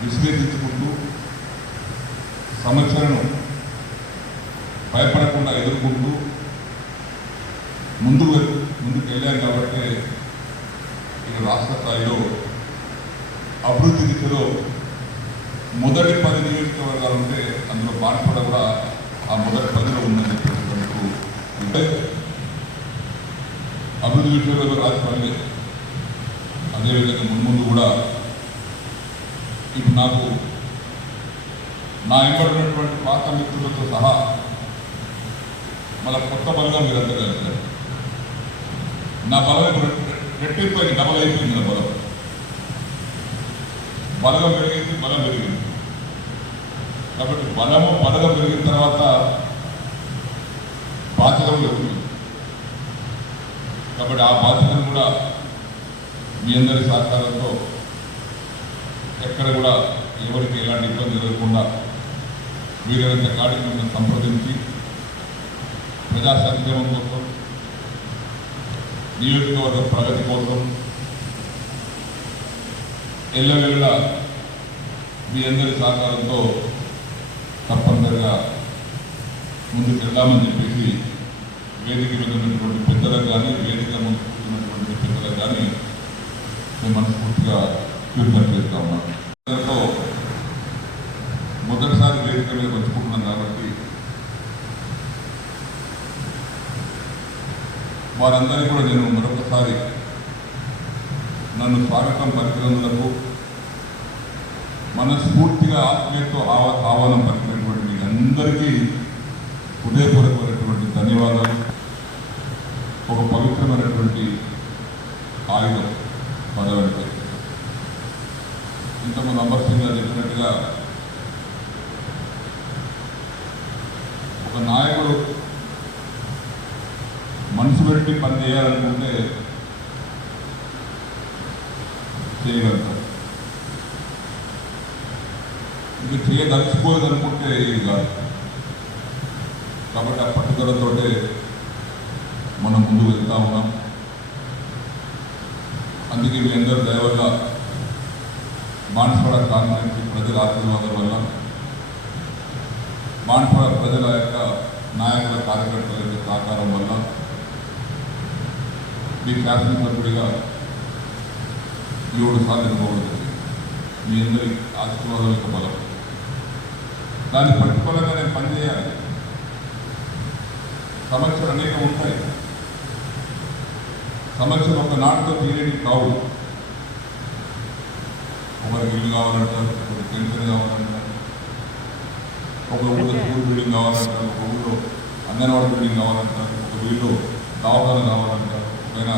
విశ్లేషించుకుంటూ సమస్యలను భయపడకుండా ఎదుర్కొంటూ ముందు ముందుకు వెళ్ళాం కాబట్టి ఈ రాష్ట్ర స్థాయిలో అభివృద్ధి దిశలో మొదటి పది నియోజకవర్గాలు ఉంటే అందులో బాన్పడ కూడా ఆ మొదటి పదిలో ఉందని చెప్పేటందుకు అంటే అభివృద్ధి విషయంలో రాజపల్లి అదేవిధంగా మున్ముందు కూడా ఇది నాకు నా ఎంబడినటువంటి పాత మిత్రులతో సహా మళ్ళీ కొత్త బలంగా మీరంతా కలిశారు. నా బలం ఇప్పుడు డబల్ అయిపోయింది నా బలం. బలగం పెరిగింది బలం పెరిగింది. కాబట్టి బలము బలగం పెరిగిన తర్వాత బాధ్యతలు పెరుగుతుంది కాబట్టి ఆ బాధ్యతను కూడా మీ అందరి సహకారంతో ఎక్కడ కూడా ఎవరికి ఎలాంటి ఇబ్బంది జరగకుండా వీరైనంత కాడికి మిమ్మల్ని సంప్రదించి ప్రజా సంక్షేమం కోసం నియోజకవర్గ ప్రగతి కోసం ఎల్లవెల్ల మీ అందరి సహకారంతో తప్పనిసరిగా ముందుకు వెళ్దామని చెప్పేసి వేదిక మీద ఉన్నటువంటి పెద్దలకు కానీ వేదిక ముందు కూర్చున్నటువంటి పెద్దలకు కానీ మేము మనస్ఫూర్తిగా విజ్ఞప్తి చేస్తా ఉన్నాం మొదటిసారి వేదిక మీద పంచుకుంటున్నాం కాబట్టి వారందరికీ కూడా నేను మరొకసారి నన్ను స్వాగతం పలికినందులకు మనస్ఫూర్తిగా ఆత్మీయతో ఆహ్వా ఆహ్వానం పలికినటువంటి మీ అందరికీ హృదయపూర్వకమైనటువంటి ధన్యవాదాలు. ఒక పవిత్రమైనటువంటి ఆయుధం పదవంటే ఇంతకుముందు అమర్ సింగ్ గారు చెప్పినట్టుగా ఒక నాయకుడు మనసు పెట్టి పని చేయాలనుకుంటే చేయగలుగుతారు ఇది చేయదలుచుకోలేదనుకుంటే ఇది కాదు. కాబట్టి ఆ పట్టుదలతోటే మనం ముందుకు వెళ్తా ఉన్నాం. అందుకే మీ అందరూ దయ వల్ల బాన్స్వాడ కాన్ఫరెన్స్ ప్రజల ఆశీర్వాదం వల్ల బాన్స్వాడ ప్రజల యొక్క నాయకుల కార్యకర్తల యొక్క సహకారం వల్ల మీ శాసనసభ్యుడిగా ఏడు సార్లు ఎన్నుకోబడుతుంది మీ అందరి ఆశీర్వాదం యొక్క బలం. దాన్ని ప్రతిఫలంగా నేను పనిచేయాలి. సమస్యలు అనేక ఉంటాయి. సమస్యలు ఒక నాటితో తీరేది కావు. ఒకరికి ఇల్లు కావాలంటారు ఒకరికి పెన్షన్ కావాలంటారు ఒక ఊళ్ళో స్కూల్ బిల్డింగ్ కావాలంటారు ఒక ఊళ్ళో అంగన్వాడీ బిల్డింగ్ కావాలంటారు ఒక వీళ్ళు దవాఖాన కావాలంటారు ఒకైనా